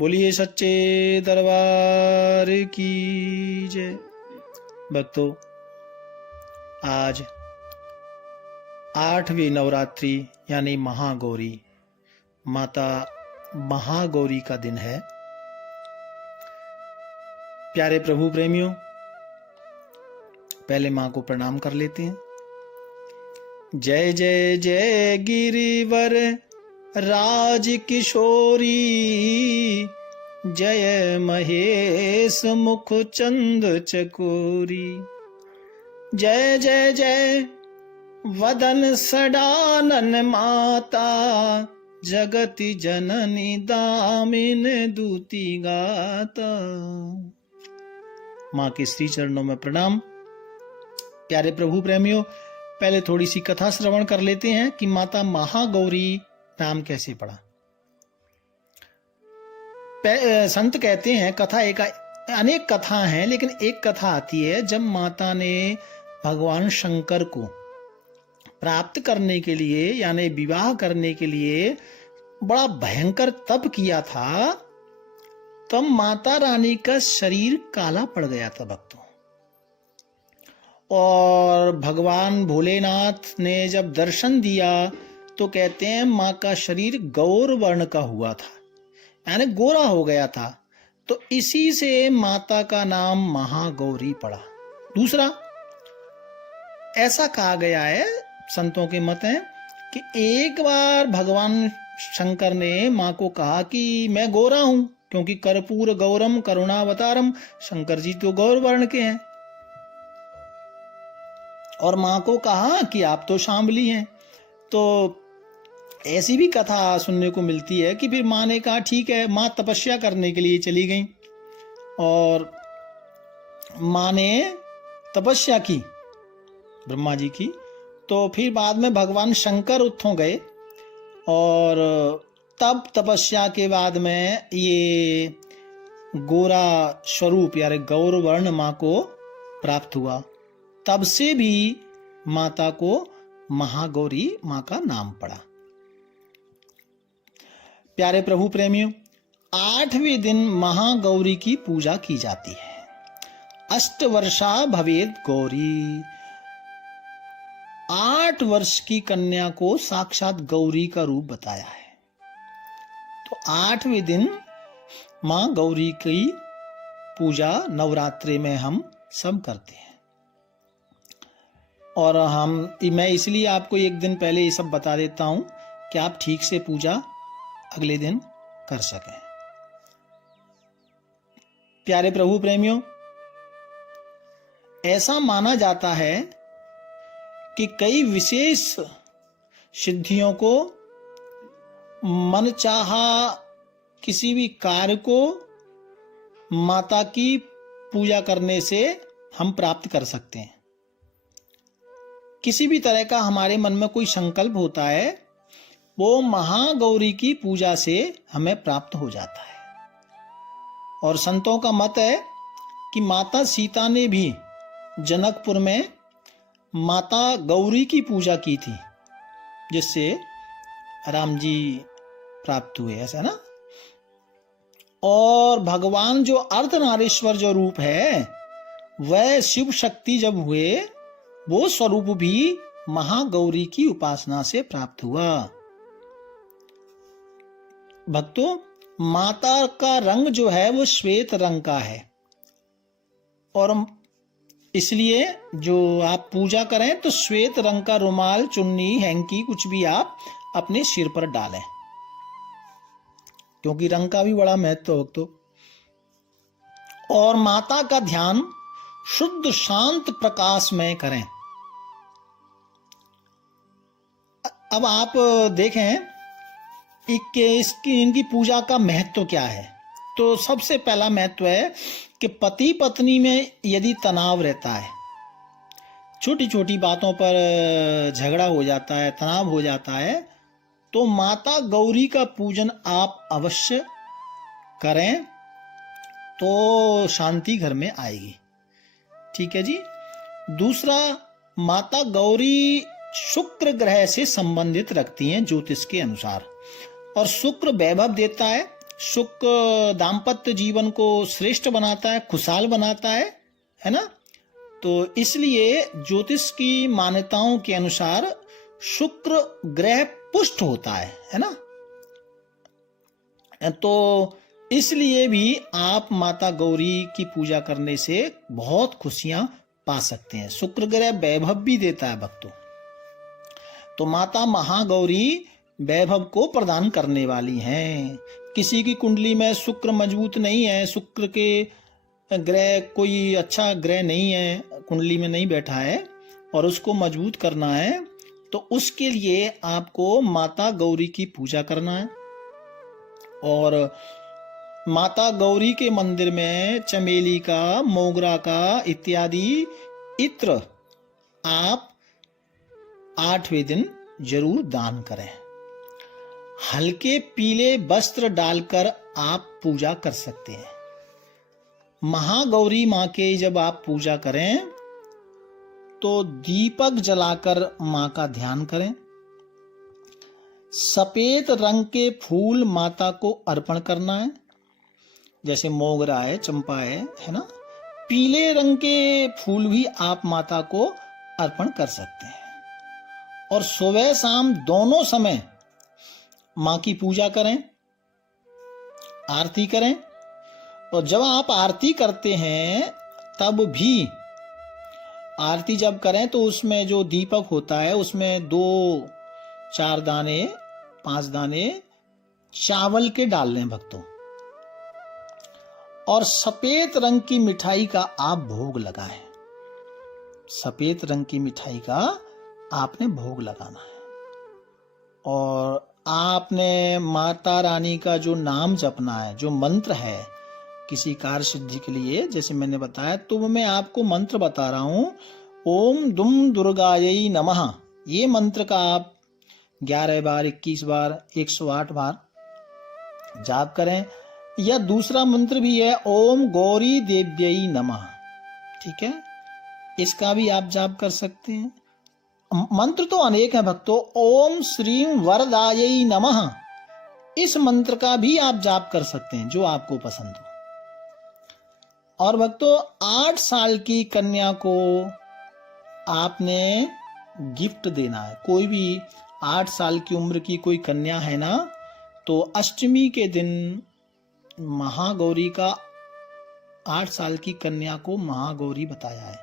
बोलिए सच्चे दरबार की जय। भक्तों, आज 8वीं नवरात्रि यानी महागौरी, माता महागौरी का दिन है। प्यारे प्रभु प्रेमियों, पहले मां को प्रणाम कर लेते हैं। जय जय जय गिरिवर राज किशोरी, जय महेश मुख चंद चकोरी, जय जय जय वदन सडानन माता, जगति जननी दामिन दूती गाता। मां के श्री चरणों में प्रणाम। प्यारे प्रभु प्रेमियों, पहले थोड़ी सी कथा श्रवण कर लेते हैं कि माता महागौरी नाम कैसे पड़ा। संत कहते हैं, कथा अनेक कथा हैं, लेकिन एक कथा आती है जब माता ने भगवान शंकर को प्राप्त करने के लिए यानी विवाह करने के लिए बड़ा भयंकर तप किया था, तब माता रानी का शरीर काला पड़ गया था भक्तों। और भगवान भोलेनाथ ने जब दर्शन दिया तो कहते हैं मां का शरीर गौर वर्ण का हुआ था, यानी गोरा हो गया था। तो इसी से माता का नाम महागौरी पड़ा। दूसरा, ऐसा कहा गया है, संतों के मत है कि एक बार भगवान शंकर ने मां को कहा कि मैं गोरा हूं, क्योंकि कर्पूर गौरम करुणावतारम, शंकर जी तो गौर वर्ण के हैं। और मां को कहा कि आप तो शांबली हैं। तो ऐसी भी कथा सुनने को मिलती है कि फिर मां ने कहा ठीक है, मां तपस्या करने के लिए चली गई और मां ने तपस्या की ब्रह्मा जी की। तो फिर बाद में भगवान शंकर उत्थों गए और तब तपस्या के बाद में ये गोरा स्वरूप यानी गौर वर्ण मां को प्राप्त हुआ। तब से भी माता को महागौरी मां का नाम पड़ा। प्यारे प्रभु प्रेमियों, 8वें दिन महागौरी की पूजा की जाती है। अष्टवर्षा भवेद गौरी, 8 वर्ष की कन्या को साक्षात गौरी का रूप बताया है। तो 8वें दिन मां गौरी की पूजा नवरात्रि में हम सब करते हैं। और मैं इसलिए आपको एक दिन पहले ये सब बता देता हूं कि आप ठीक से पूजा अगले दिन कर सकें। प्यारे प्रभु प्रेमियों, ऐसा माना जाता है कि कई विशेष सिद्धियों को, मनचाहा किसी भी कार्य को माता की पूजा करने से हम प्राप्त कर सकते हैं। किसी भी तरह का हमारे मन में कोई संकल्प होता है, वो महागौरी की पूजा से हमें प्राप्त हो जाता है। और संतों का मत है कि माता सीता ने भी जनकपुर में माता गौरी की पूजा की थी, जिससे राम जी प्राप्त हुए, ऐसा ना। और भगवान जो अर्धनारीश्वर जो रूप है, वह शिव शक्ति जब हुए, वो स्वरूप भी महागौरी की उपासना से प्राप्त हुआ। भक्तों, माता का रंग जो है वो श्वेत रंग का है, और इसलिए जो आप पूजा करें तो श्वेत रंग का रुमाल, चुन्नी, हैंकी कुछ भी आप अपने सिर पर डालें, क्योंकि रंग का भी बड़ा महत्व है भक्तों। और माता का ध्यान शुद्ध शांत प्रकाश में करें। अब आप देखें इनकी पूजा का महत्व क्या है। तो सबसे पहला महत्व है कि पति पत्नी में यदि तनाव रहता है, छोटी छोटी बातों पर झगड़ा हो जाता है, तनाव हो जाता है, तो माता गौरी का पूजन आप अवश्य करें, तो शांति घर में आएगी। ठीक है जी। दूसरा, माता गौरी शुक्र ग्रह से संबंधित रखती हैं ज्योतिष के अनुसार, और शुक्र वैभव देता है, सुख दाम्पत्य जीवन को श्रेष्ठ बनाता है, खुशहाल बनाता है ना। तो इसलिए ज्योतिष की मान्यताओं के अनुसार शुक्र ग्रह पुष्ट होता है ना। तो इसलिए भी आप माता गौरी की पूजा करने से बहुत खुशियां पा सकते हैं। शुक्र ग्रह वैभव भी देता है भक्तों। तो माता महागौरी वैभव को प्रदान करने वाली हैं। किसी की कुंडली में शुक्र मजबूत नहीं है, शुक्र के ग्रह कोई अच्छा ग्रह नहीं है, कुंडली में नहीं बैठा है और उसको मजबूत करना है, तो उसके लिए आपको माता गौरी की पूजा करना है। और माता गौरी के मंदिर में चमेली का, मोगरा का इत्यादि इत्र आप 8वें दिन जरूर दान करें। हल्के पीले वस्त्र डालकर आप पूजा कर सकते हैं। महागौरी माँ के जब आप पूजा करें तो दीपक जलाकर माँ का ध्यान करें। सफेद रंग के फूल माता को अर्पण करना है, जैसे मोगरा है, चंपा है ना। पीले रंग के फूल भी आप माता को अर्पण कर सकते हैं। और सुबह शाम दोनों समय माँ की पूजा करें, आरती करें। और जब आप आरती करते हैं तब भी आरती जब करें तो उसमें जो दीपक होता है उसमें 2-4 दाने, 5 दाने चावल के डाल लें भक्तों। और सफेद रंग की मिठाई का आप भोग लगाएं। सफेद रंग की मिठाई का आपने भोग लगाना है। और आपने माता रानी का जो नाम जपना है, जो मंत्र है किसी कार्य सिद्धि के लिए, जैसे मैंने बताया, तो मैं आपको मंत्र बता रहा हूं। ओम दुम दुर्गायै नमः, ये मंत्र का आप 11 बार, 21 बार, 108 बार जाप करें। या दूसरा मंत्र भी है ओम गौरी देव्यै नमः, ठीक है, इसका भी आप जाप कर सकते हैं। मंत्र तो अनेक है भक्तों। ओम श्रीम वरदायै नमः, इस मंत्र का भी आप जाप कर सकते हैं, जो आपको पसंद हो। और भक्तों 8 साल की कन्या को आपने गिफ्ट देना है। कोई भी 8 साल की उम्र की कोई कन्या है ना, तो अष्टमी के दिन महागौरी का 8 साल की कन्या को महागौरी बताया है,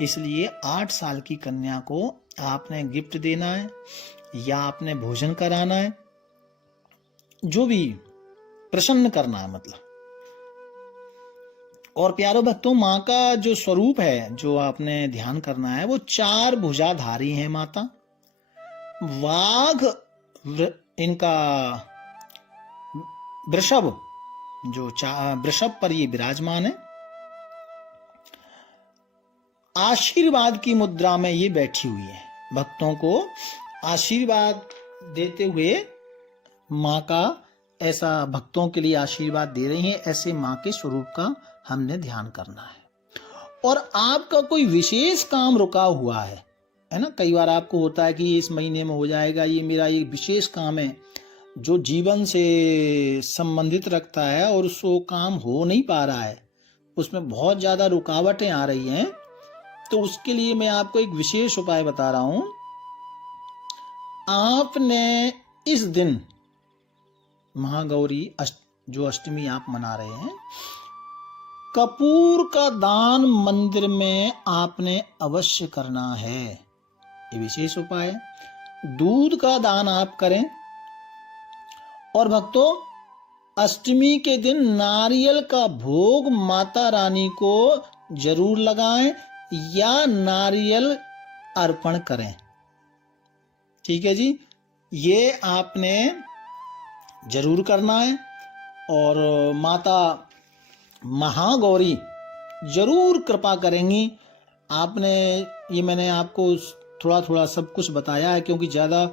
इसलिए 8 साल की कन्या को आपने गिफ्ट देना है या आपने भोजन कराना है, जो भी प्रसन्न करना है मतलब। और प्यारो भक्तों, माँ का जो स्वरूप है, जो आपने ध्यान करना है, वो 4 भुजाधारी है माता। वाघ इनका वृषभ, जो वृषभ पर ये विराजमान है। आशीर्वाद की मुद्रा में ये बैठी हुई है, भक्तों को आशीर्वाद देते हुए माँ का ऐसा भक्तों के लिए आशीर्वाद दे रही है। ऐसे माँ के स्वरूप का हमने ध्यान करना है। और आपका कोई विशेष काम रुका हुआ है ना, कई बार आपको होता है कि इस महीने में हो जाएगा, ये मेरा ये विशेष काम है जो जीवन से संबंधित रखता है और उसको काम हो नहीं पा रहा है, उसमें बहुत ज्यादा रुकावटें आ रही हैं, तो उसके लिए मैं आपको एक विशेष उपाय बता रहा हूं। आपने इस दिन महागौरी जो अष्टमी आप मना रहे हैं, कपूर का दान मंदिर में आपने अवश्य करना है, ये विशेष उपाय है। दूध का दान आप करें। और भक्तों अष्टमी के दिन नारियल का भोग माता रानी को जरूर लगाएं या नारियल अर्पण करें, ठीक है जी, ये आपने जरूर करना है। और माता महागौरी जरूर कृपा करेंगी। आपने ये मैंने आपको थोड़ा थोड़ा सब कुछ बताया है, क्योंकि ज़्यादा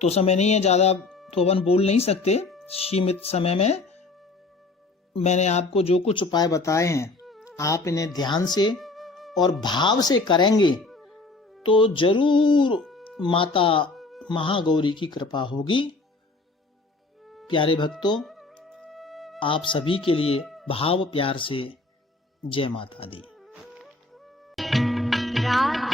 तो समय नहीं है, ज़्यादा तो अपन बोल नहीं सकते। सीमित समय में मैंने आपको जो कुछ उपाय बताए हैं, आप इन्हें ध्यान से और भाव से करेंगे तो जरूर माता महागौरी की कृपा होगी। प्यारे भक्तों, आप सभी के लिए भाव प्यार से जय माता दी। रात